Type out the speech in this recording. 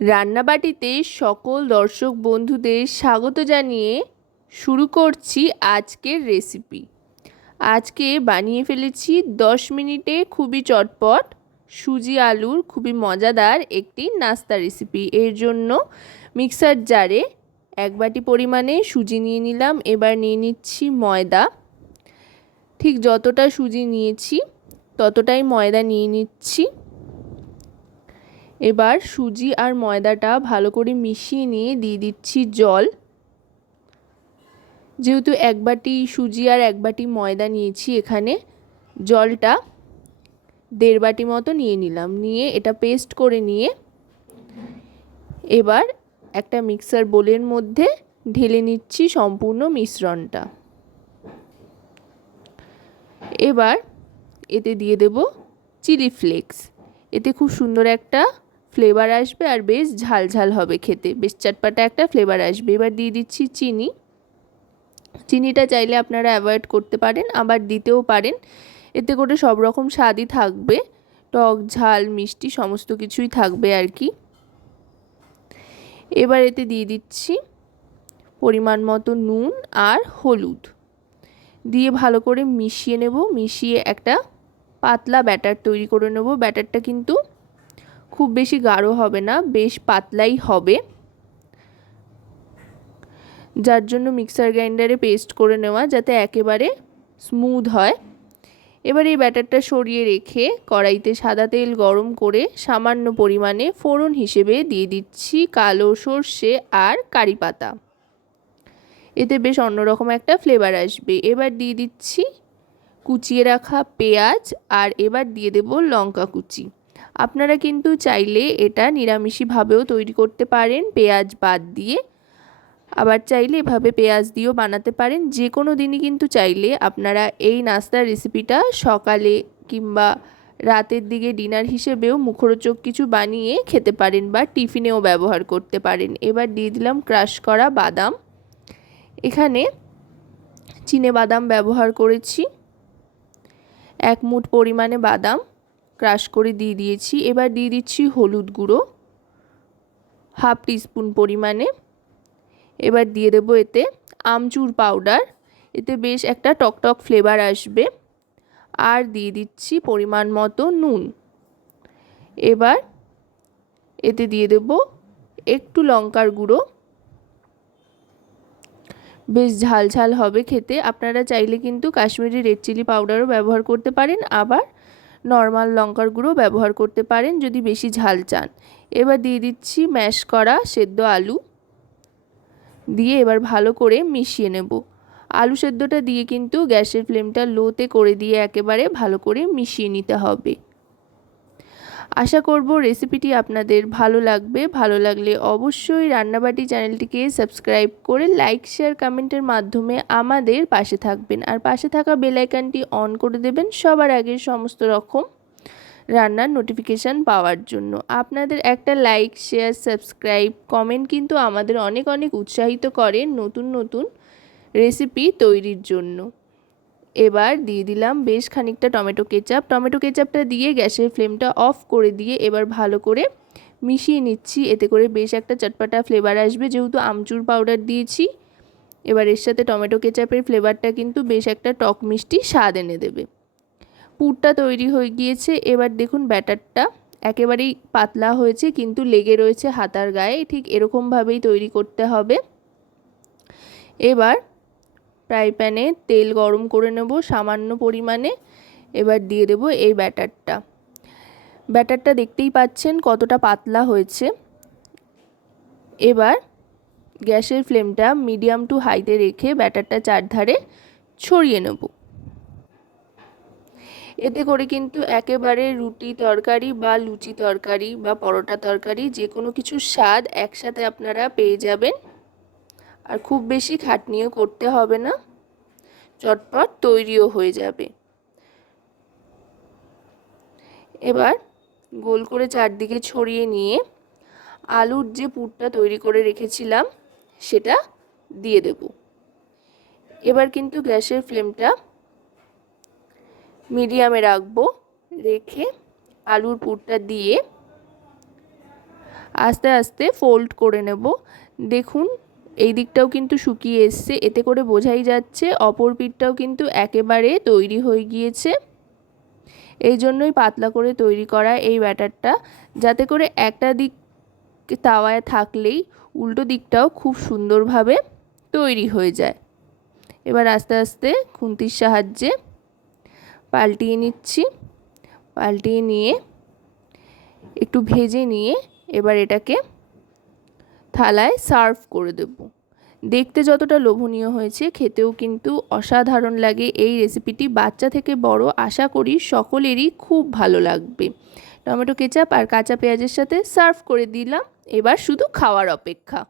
রান্নাবাটিতে সকল দর্শক বন্ধুদের স্বাগত জানিয়ে শুরু করছি আজকের রেসিপি আজকে বানিয়ে ফেলেছি দশ মিনিটে খুবই চটপট, সুজি আলুর খুবই মজাদার একটি নাস্তা রেসিপি এর জন্য মিক্সার জারে এক বাটি পরিমাণে সুজি নিয়ে নিলাম, এবার নিয়ে নিচ্ছি ময়দা। ঠিক যতটা সুজি নিয়েছি, ততটাই ময়দা নিয়ে নিচ্ছি। এবার সুজি আর ময়দাটা ভালো করে মিশিয়ে নিয়ে দিয়ে দিচ্ছি জল। যেহেতু এক বাটি সুজি আর এক বাটি ময়দা নিয়েছি এখানে, জলটা দেড় বাটি মতো নিয়ে নিলাম। নিয়ে এটা পেস্ট করে নিয়ে এবার একটা মিক্সার বোলের মধ্যে ঢেলে নিচ্ছি সম্পূর্ণ মিশ্রণটা। এবার এতে দিয়ে দেব চিলি ফ্লেক্স। এতে খুব সুন্দর একটা ফ্লেভার আসবে আর বেশ ঝাল ঝাল হবে খেতে। বেশ চটপাটা একটা ফ্লেভার আসবে। এবার দিয়ে দিচ্ছি চিনি। চিনিটা চাইলে আপনারা অ্যাভয়েড করতে পারেন, আবার দিতেও পারেন। এতে করে সব রকম স্বাদই থাকবে। টক, ঝাল, মিষ্টি সমস্ত কিছুই থাকবে আর কি। এবার এতে দিয়ে দিচ্ছি পরিমাণ মতো নুন আর হলুদ। দিয়ে ভালো করে মিশিয়ে নেব। মিশিয়ে একটা পাতলা ব্যাটার তৈরি করে নেব। ব্যাটারটা কিন্তু খুব বেশি গাঢ় হবে না, বেশ পাতলাই হবে। যার জন্য মিক্সার গ্রাইন্ডারে পেস্ট করে নেওয়া যাতে একেবারে স্মুথ হয়। এবার এই ব্যাটারটা সরিয়ে রেখে কড়াইতে সাদা তেল গরম করে সামান্য পরিমাণে ফোড়ন হিসেবে দিয়ে দিচ্ছি কালো সর্ষে আর কারি পাতা। এতে বেশ অন্যরকম একটা ফ্লেভার আসবে। এবার দিয়ে দিচ্ছি কুচিয়ে রাখা পেঁয়াজ আর এবার দিয়ে দেব লঙ্কা কুচি। আপনারা কিন্তু চাইলে এটা নিরামিষিভাবেও তৈরি করতে পারেন, পেঁয়াজ বাদ দিয়ে। আবার চাইলে এভাবে পেঁয়াজ দিয়েও বানাতে পারেন। যে কোনো দিনই কিন্তু চাইলে আপনারা এই নাস্তার রেসিপিটা সকালে কিংবা রাতের দিকে ডিনার হিসেবেও মুখরোচক কিছু বানিয়ে খেতে পারেন বা টিফিনেও ব্যবহার করতে পারেন। এবার দিয়ে দিলাম ক্রাশ করা বাদাম। এখানে চিনে বাদাম ব্যবহার করেছি। এক মুঠ পরিমাণে বাদাম। ক্রাশ করে দিয়ে দিয়েছি। এবার দিয়ে দিচ্ছি হলুদ গুঁড়ো, হাফ টিস্পুন পরিমাণে। এবার দিয়ে দেবো এতে আমচুর পাউডার। এতে বেশ একটা টকটক ফ্লেভার আসবে। আর দিয়ে দিচ্ছি পরিমাণ মতো নুন। এবার এতে দিয়ে দেব একটু লঙ্কার গুঁড়ো। বেশ ঝাল ঝাল হবে খেতে। আপনারা চাইলে কিন্তু কাশ্মীরি রেড চিলি পাউডারও ব্যবহার করতে পারেন। আবার নর্মাল লঙ্কার গুঁড়ো ব্যবহার করতে পারেন যদি বেশি ঝাল চান। এবার দিয়ে দিচ্ছি ম্যাশ করা সেদ্ধ আলু। দিয়ে এবার ভালো করে মিশিয়ে নেব। আলু সেদ্ধটা দিয়ে কিন্তু গ্যাসের ফ্লেমটা লোতে করে দিয়ে একেবারে ভালো করে মিশিয়ে নিতে হবে। আশা করব রেসিপিটি আপনাদের ভালো লাগবে। ভালো লাগলে অবশ্যই রান্নাবাটি চ্যানেলটিকে সাবস্ক্রাইব করে লাইক শেয়ার কমেন্টের মাধ্যমে আমাদের পাশে থাকবেন। আর পাশে থাকা বেলাইকানটি অন করে দেবেন সবার আগে সমস্ত রকম রান্নার নোটিফিকেশান পাওয়ার জন্য। আপনাদের একটা লাইক শেয়ার সাবস্ক্রাইব কমেন্ট কিন্তু আমাদের অনেক অনেক উৎসাহিত করে নতুন নতুন রেসিপি তৈরির জন্য। এবার দিয়ে দিলাম বেশ খানিকটা টমেটো কেচাপ। টমেটো কেচাপটা দিয়ে গ্যাসের ফ্লেমটা অফ করে দিয়ে এবার ভালো করে মিশিয়ে নিচ্ছি। এতে করে বেশ একটা চটপাটা ফ্লেভার আসবে। যেহেতু আমচুর পাউডার দিয়েছি, এবার এর সাথে টমেটো কেচাপের ফ্লেভারটা কিন্তু বেশ একটা টক মিষ্টি স্বাদ এনে দেবে। পুরটা তৈরি হয়ে গিয়েছে। এবার দেখুন ব্যাটারটা একেবারেই পাতলা হয়েছে, কিন্তু লেগে রয়েছে হাতার গায়ে। ঠিক এরকমভাবেই তৈরি করতে হবে। এবার ফ্রাই প্যানে তেল গরম করে নেব সামান্য পরিমাণে। এবার দিয়ে দেব এই ব্যাটারটা। ব্যাটারটা দেখতেই পাচ্ছেন কতটা পাতলা হয়েছে। এবার গ্যাসের ফ্লেমটা মিডিয়াম টু হাইতে রেখে ব্যাটারটা চারধারে ছড়িয়ে নেব। এতে করে কিন্তু একেবারে রুটি তরকারি বা লুচি তরকারি বা পরোটা তরকারি যে কোনো কিছুর স্বাদ একসাথে আপনারা পেয়ে যাবেন। আর খুব বেশি খাটনিও করতে হবে না। চটপট তৈরিও হয়ে যাবে। এবার গোল করে চারদিকে ছড়িয়ে নিয়ে আলুর যে পুরটা তৈরি করে রেখেছিলাম, সেটা দিয়ে দেব। এবার কিন্তু গ্যাসের ফ্লেমটা মিডিয়ামে রাখব, রেখে আলুর পুরটা দিয়ে আস্তে আস্তে ফোল্ড করে নেব। দেখুন এই দিকটাও কিন্তু শুকিয়ে এসছে। এতে করে বোঝাই যাচ্ছে অপর পিঠটাও কিন্তু একেবারে তৈরি হয়ে গিয়েছে। এই জন্যই পাতলা করে তৈরি করা এই ব্যাটারটা, যাতে করে একটা দিক তাওয়ায় থাকলেই উল্টো দিকটাও খুব সুন্দরভাবে তৈরি হয়ে যায়। এবার আস্তে আস্তে খুন্তির সাহায্যে পাল্টিয়ে নিচ্ছি। পাল্টিয়ে নিয়ে একটু ভেজে নিয়ে এবার এটাকে থালায় সার্ভ করে দেব। দেখতে যতটা লোভনীয় হয়েছে, খেতেও কিন্তু অসাধারণ লাগে এই রেসিপিটি। বাচ্চা থেকে বড় আশা করি সকলেরই খুব ভালো লাগবে। টমেটো কেচাপ আর কাঁচা পেঁয়াজের সাথে সার্ভ করে দিলাম। এবার শুধু খাওয়ার অপেক্ষা।